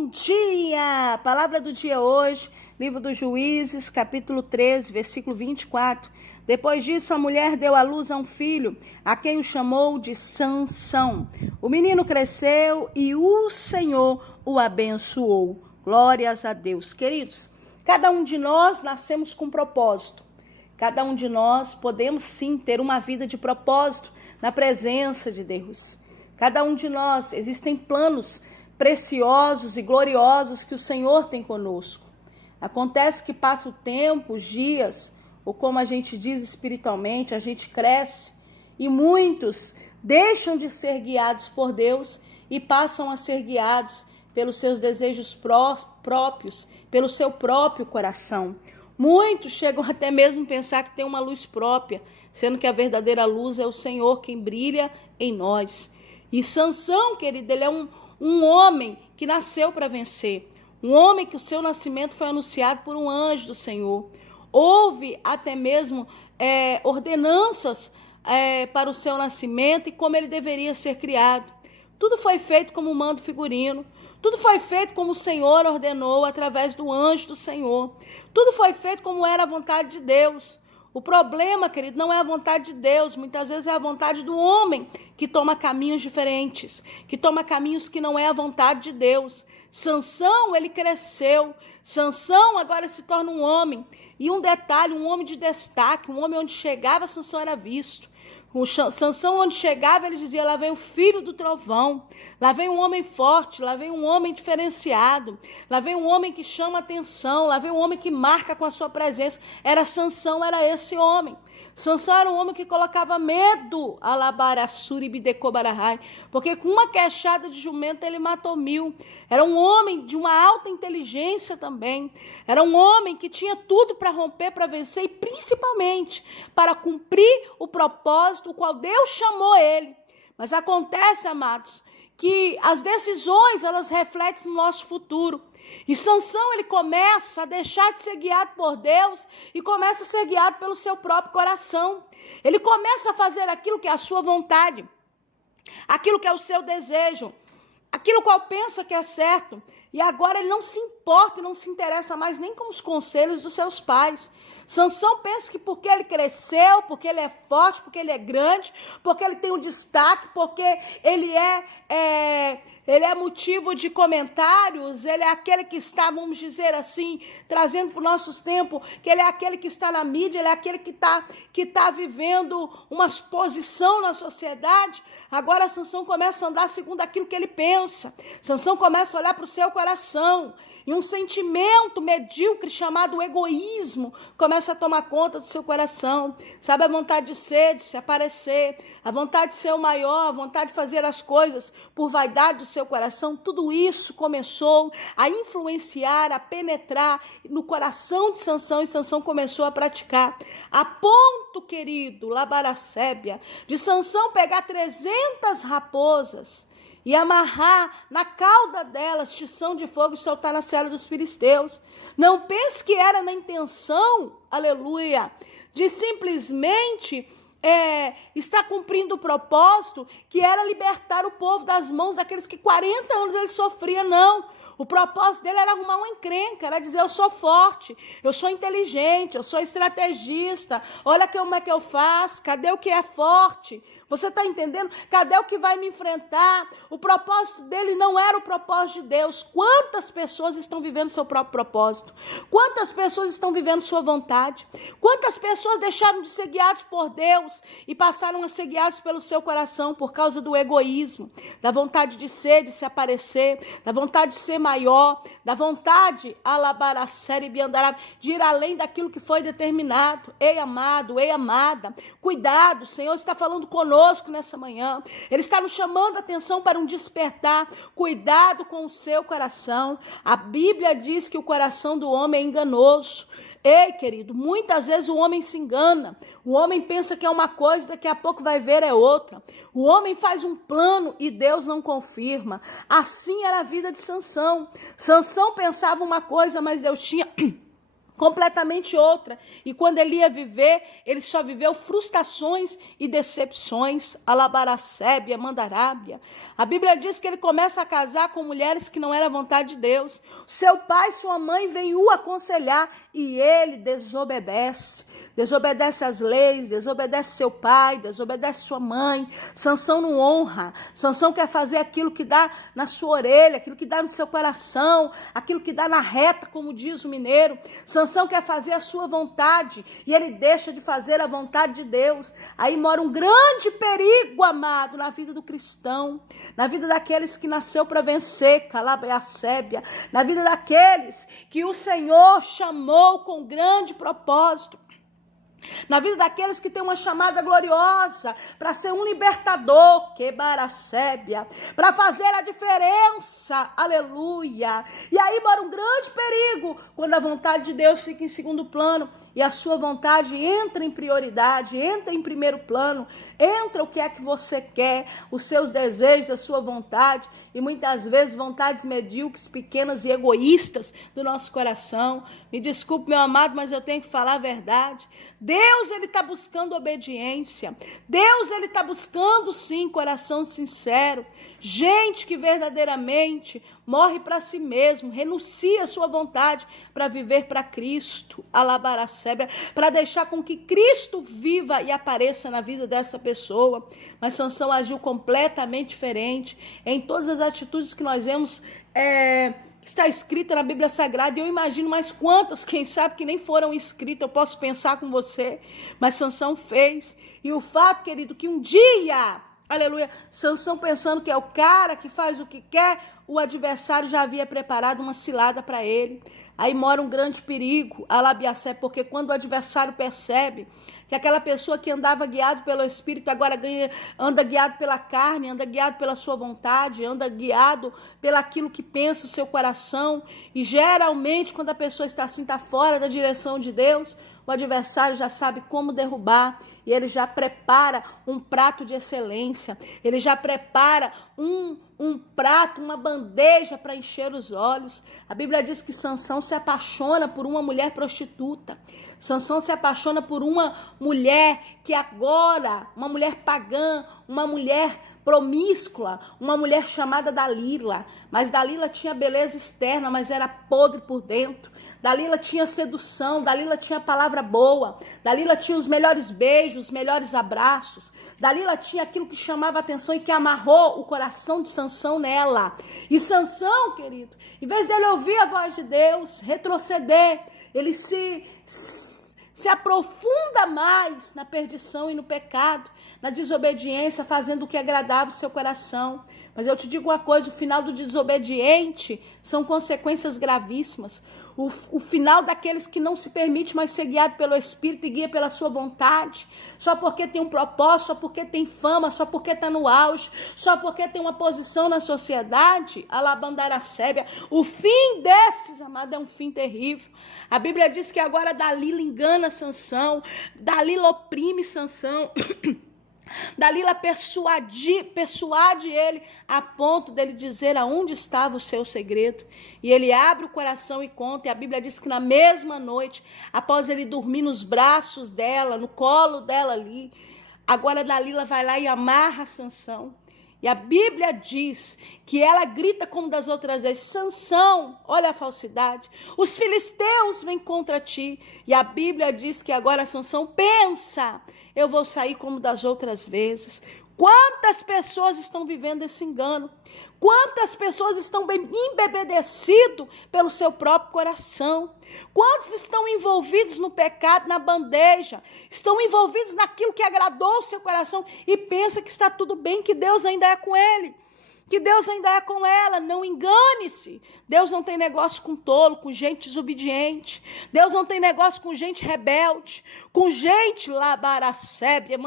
Bom dia! Palavra do dia hoje, livro dos Juízes, capítulo 13, versículo 24. Depois disso, a mulher deu à luz a um filho, a quem o chamou de Sansão. O menino cresceu e o Senhor o abençoou. Glórias a Deus. Queridos, cada um de nós nascemos com propósito. Cada um de nós podemos sim ter uma vida de propósito na presença de Deus. Cada um de nós, existem planos preciosos e gloriosos que o Senhor tem conosco. Acontece que passa o tempo, os dias, ou como a gente diz espiritualmente, a gente cresce e muitos deixam de ser guiados por Deus e passam a ser guiados pelos seus desejos próprios, pelo seu próprio coração. Muitos chegam até mesmo a pensar que tem uma luz própria, sendo que a verdadeira luz é o Senhor quem brilha em nós. E Sansão, querido, ele é um homem que nasceu para vencer. Um homem que o seu nascimento foi anunciado por um anjo do Senhor. Houve até mesmo ordenanças para o seu nascimento e como ele deveria ser criado. Tudo foi feito como mando figurino. Tudo foi feito como o Senhor ordenou através do anjo do Senhor. Tudo foi feito como era a vontade de Deus. O problema, querido, não é a vontade de Deus. Muitas vezes é a vontade do homem que toma caminhos diferentes, que toma caminhos que não é a vontade de Deus. Sansão, ele cresceu. Sansão agora se torna um homem. E um detalhe, um homem de destaque, um homem onde chegava, Sansão era visto. O Sansão, onde chegava, ele dizia, lá vem o filho do trovão, lá vem um homem forte, lá vem um homem diferenciado, lá vem um homem que chama atenção, lá vem um homem que marca com a sua presença. Era Sansão, era esse homem. Sansão era um homem que colocava medo, porque com uma queixada de jumento ele matou 1000. Era um homem de uma alta inteligência também. Era um homem que tinha tudo para romper, para vencer e principalmente para cumprir o propósito o qual Deus chamou ele. Mas acontece, amados, que as decisões, elas refletem no nosso futuro. E Sansão, ele começa a deixar de ser guiado por Deus e começa a ser guiado pelo seu próprio coração. Ele começa a fazer aquilo que é a sua vontade, aquilo que é o seu desejo, aquilo qual pensa que é certo. E agora ele não se importa e não se interessa mais nem com os conselhos dos seus pais. Sansão pensa que porque ele cresceu, porque ele é forte, porque ele é grande, porque ele tem um destaque, porque ele é motivo de comentários, ele é aquele que está, vamos dizer assim, trazendo para os nossos tempos, que ele é aquele que está na mídia, ele é aquele que está vivendo uma posição na sociedade. Agora Sansão começa a andar segundo aquilo que ele pensa. Sansão começa a olhar para o seu coração e um sentimento medíocre chamado egoísmo começa a tomar conta do seu coração. Sabe, a vontade de ser, de se aparecer, a vontade de ser o maior, a vontade de fazer as coisas por vaidade do seu coração, tudo isso começou a influenciar, a penetrar no coração de Sansão e Sansão começou a praticar. A ponto, querido, Labaracébia, de Sansão pegar 300 raposas e amarrar na cauda delas tição de fogo e soltar na cela dos filisteus. Não pense que era na intenção, aleluia, de simplesmente está cumprindo o propósito que era libertar o povo das mãos daqueles que 40 anos ele sofria, não. O propósito dele era arrumar uma encrenca, era dizer, eu sou forte, eu sou inteligente, eu sou estrategista, olha como é que eu faço, cadê o que é forte? Você está entendendo? Cadê o que vai me enfrentar? O propósito dele não era o propósito de Deus. Quantas pessoas estão vivendo seu próprio propósito? Quantas pessoas estão vivendo sua vontade? Quantas pessoas deixaram de ser guiados por Deus e passaram a ser guiados pelo seu coração por causa do egoísmo, da vontade de ser, de se aparecer, da vontade de ser maior, da vontade de ir além daquilo que foi determinado. Ei, amado, ei, amada, cuidado, o Senhor está falando conosco nessa manhã. Ele está nos chamando a atenção para um despertar. Cuidado com o seu coração. A Bíblia diz que o coração do homem é enganoso. Ei, querido, muitas vezes o homem se engana. O homem pensa que é uma coisa, daqui a pouco vai ver é outra. O homem faz um plano e Deus não confirma. Assim era a vida de Sansão. Sansão pensava uma coisa, mas Deus tinha completamente outra. E quando ele ia viver, ele só viveu frustrações e decepções. Alabaracébia, mandarábia. A Bíblia diz que ele começa a casar com mulheres que não era vontade de Deus. Seu pai e sua mãe vêm o aconselhar e ele desobedece. Desobedece às leis, desobedece seu pai, desobedece sua mãe. Sansão não honra. Sansão quer fazer aquilo que dá na sua orelha, aquilo que dá no seu coração, aquilo que dá na reta, como diz o mineiro. Sansão quer fazer a sua vontade e ele deixa de fazer a vontade de Deus. Aí mora um grande perigo, amado, na vida do cristão, na vida daqueles que nasceu para vencer, calabreacébia, na vida daqueles que o Senhor chamou com grande propósito. Na vida daqueles que têm uma chamada gloriosa para ser um libertador, quebaracébia, para fazer a diferença, aleluia. E aí mora um grande perigo quando a vontade de Deus fica em segundo plano e a sua vontade entra em prioridade, entra em primeiro plano, entra o que é que você quer, os seus desejos, a sua vontade e muitas vezes vontades medíocres, pequenas e egoístas do nosso coração. Me desculpe, meu amado, mas eu tenho que falar a verdade. Deus, ele está buscando obediência. Deus, ele está buscando, sim, coração sincero. Gente que verdadeiramente morre para si mesmo, renuncia a sua vontade para viver para Cristo, alabaracébia, para deixar com que Cristo viva e apareça na vida dessa pessoa. Mas Sansão agiu completamente diferente em todas as atitudes que nós vemos, está escrita na Bíblia Sagrada, e eu imagino mais quantas, quem sabe, que nem foram escritas, eu posso pensar com você, mas Sansão fez. E o fato, querido, que um dia, aleluia, Sansão pensando que é o cara que faz o que quer, o adversário já havia preparado uma cilada para ele. Aí mora um grande perigo, alabiacé, porque quando o adversário percebe que aquela pessoa que andava guiado pelo Espírito agora anda guiado pela carne, anda guiado pela sua vontade, anda guiado pelaquilo que pensa o seu coração, e geralmente quando a pessoa está assim, está fora da direção de Deus, o adversário já sabe como derrubar, e ele já prepara um prato de excelência, ele já prepara um prato, uma bandeja para encher os olhos. A Bíblia diz que Sansão se apaixona por uma mulher prostituta. Sansão se apaixona por uma mulher que agora, uma mulher pagã, uma mulher promíscua, uma mulher chamada Dalila. Mas Dalila tinha beleza externa, mas era podre por dentro. Dalila tinha sedução, Dalila tinha palavra boa, Dalila tinha os melhores beijos, os melhores abraços. Dalila tinha aquilo que chamava atenção e que amarrou o coração de Sansão nela. E Sansão, querido, em vez dele ouvir a voz de Deus, retroceder, ele se aprofunda mais na perdição e no pecado, na desobediência, fazendo o que agradava o seu coração. Mas eu te digo uma coisa, o final do desobediente são consequências gravíssimas. O final daqueles que não se permite mais ser guiado pelo Espírito e guia pela sua vontade, só porque tem um propósito, só porque tem fama, só porque está no auge, só porque tem uma posição na sociedade, alabandaracébia. O fim desses, amado, é um fim terrível. A Bíblia diz que agora Dalila engana Sansão, Dalila oprime Sansão. Dalila persuade ele a ponto dele dizer aonde estava o seu segredo. E ele abre o coração e conta, e a Bíblia diz que na mesma noite, após ele dormir nos braços dela, no colo dela ali, agora Dalila vai lá e amarra Sansão. E a Bíblia diz que ela grita como das outras vezes: Sansão, olha a falsidade, os filisteus vêm contra ti. E a Bíblia diz que agora Sansão pensa: eu vou sair como das outras vezes. Quantas pessoas estão vivendo esse engano? Quantas pessoas estão embebedecidas pelo seu próprio coração? Quantos estão envolvidos no pecado, na bandeja? Estão envolvidos naquilo que agradou o seu coração e pensa que está tudo bem, que Deus ainda é com ele, que Deus ainda é com ela. Não engane-se. Deus não tem negócio com tolo, com gente desobediente. Deus não tem negócio com gente rebelde, com gente labaracébia,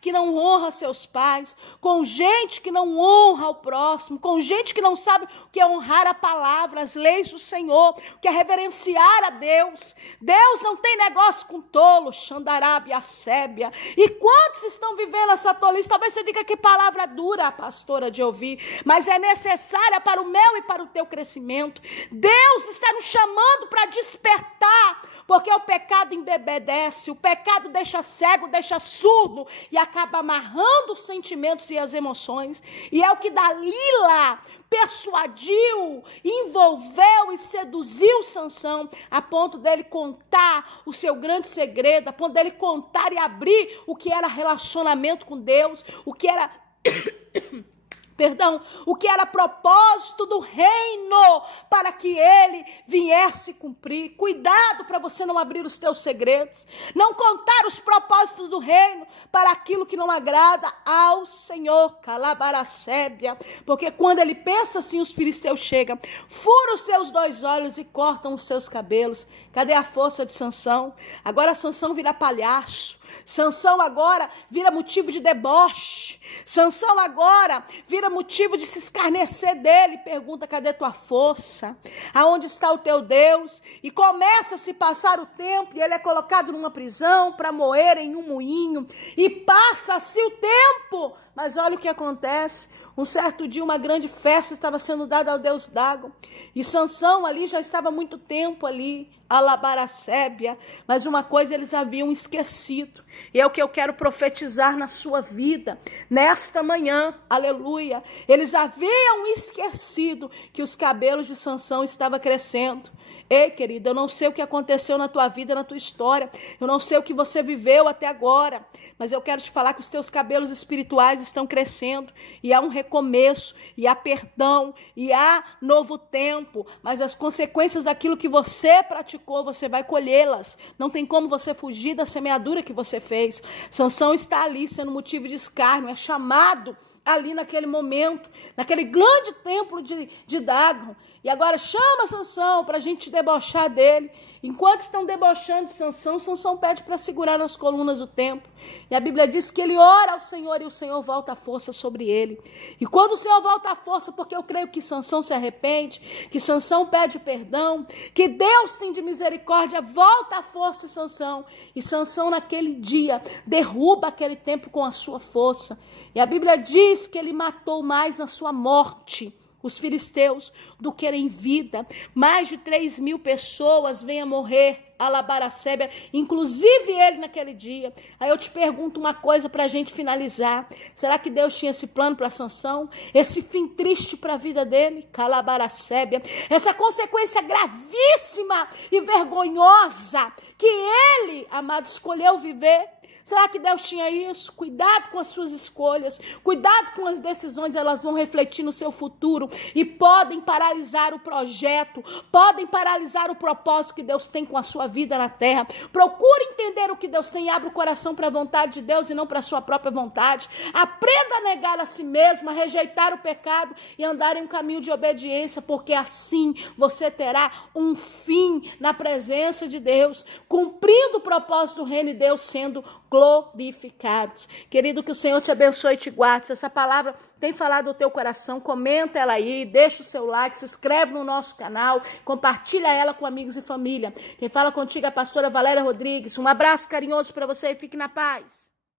que não honra seus pais, com gente que não honra o próximo, com gente que não sabe o que é honrar a palavra, as leis do Senhor, o que é reverenciar a Deus. Deus não tem negócio com tolo, xandarábia, sébia. E quantos estão vivendo essa tolice? Talvez você diga: que palavra dura, pastora, de ouvir. mas é necessária para o meu e para o teu crescimento. Deus está nos chamando para despertar, porque o pecado embebedece, o pecado deixa cego, deixa surdo e acaba amarrando os sentimentos e as emoções. E é o que Dalila persuadiu, envolveu e seduziu Sansão, a ponto dele contar o seu grande segredo, a ponto dele contar e abrir o que era relacionamento com Deus, o que era o que era propósito do reino, para que ele viesse cumprir. Cuidado para você não abrir os teus segredos, não contar os propósitos do reino para aquilo que não agrada ao Senhor. Calabaracébia, porque quando ele pensa assim, os filisteus chegam, furam os seus 2 olhos e cortam os seus cabelos. Cadê a força de Sansão? Agora Sansão vira palhaço, Sansão agora vira motivo de deboche, Sansão agora vira motivo de se escarnecer dele. Pergunta: cadê tua força? Aonde está o teu Deus? E começa a se passar o tempo, e ele é colocado numa prisão para moer em um moinho, e passa-se o tempo. Mas olha o que acontece. Um certo dia, uma grande festa estava sendo dada ao deus Dagon, e Sansão ali já estava há muito tempo ali, Alabaracébia, mas uma coisa eles haviam esquecido, e é o que eu quero profetizar na sua vida, nesta manhã, aleluia. Eles haviam esquecido que os cabelos de Sansão estavam crescendo. Ei, querida, eu não sei o que aconteceu na tua vida, na tua história, eu não sei o que você viveu até agora, mas eu quero te falar que os teus cabelos espirituais estão crescendo, e há um recomeço, e há perdão, e há novo tempo, mas as consequências daquilo que você praticou, você vai colhê-las. Não tem como você fugir da semeadura que você fez. Sansão está ali sendo motivo de escárnio, é chamado ali naquele momento, naquele grande templo de Dagon. E agora chama Sansão para a gente debochar dele. Enquanto estão debochando de Sansão, Sansão pede para segurar nas colunas do templo. E a Bíblia diz que ele ora ao Senhor, e o Senhor volta a força sobre ele. E quando o Senhor volta a força, porque eu creio que Sansão se arrepende, que Sansão pede perdão, que Deus tem de misericórdia, volta a força em Sansão. E Sansão naquele dia derruba aquele templo com a sua força. E a Bíblia diz que ele matou mais na sua morte os filisteus do que em vida. Mais de 3.000 pessoas vêm a morrer, Alabaracébia, inclusive ele naquele dia. Aí eu te pergunto uma coisa para a gente finalizar: será que Deus tinha esse plano para Sansão? Esse fim triste para a vida dele? Calabaracébia, essa consequência gravíssima e vergonhosa que ele, amado, escolheu viver. Será que Deus tinha isso? Cuidado com as suas escolhas, cuidado com as decisões, elas vão refletir no seu futuro e podem paralisar o projeto, podem paralisar o propósito que Deus tem com a sua vida na terra. Procure entender o que Deus tem, abra o coração para a vontade de Deus e não para a sua própria vontade. Aprenda a negar a si mesmo, a rejeitar o pecado e andar em um caminho de obediência, porque assim você terá um fim na presença de Deus, cumprindo o propósito do reino e Deus sendo glorificados. Querido, que o Senhor te abençoe e te guarde. Se essa palavra tem falado ao teu coração, comenta ela aí, deixa o seu like, se inscreve no nosso canal, compartilha ela com amigos e família. Quem fala contigo é a pastora Valéria Rodrigues. Um abraço carinhoso para você e fique na paz.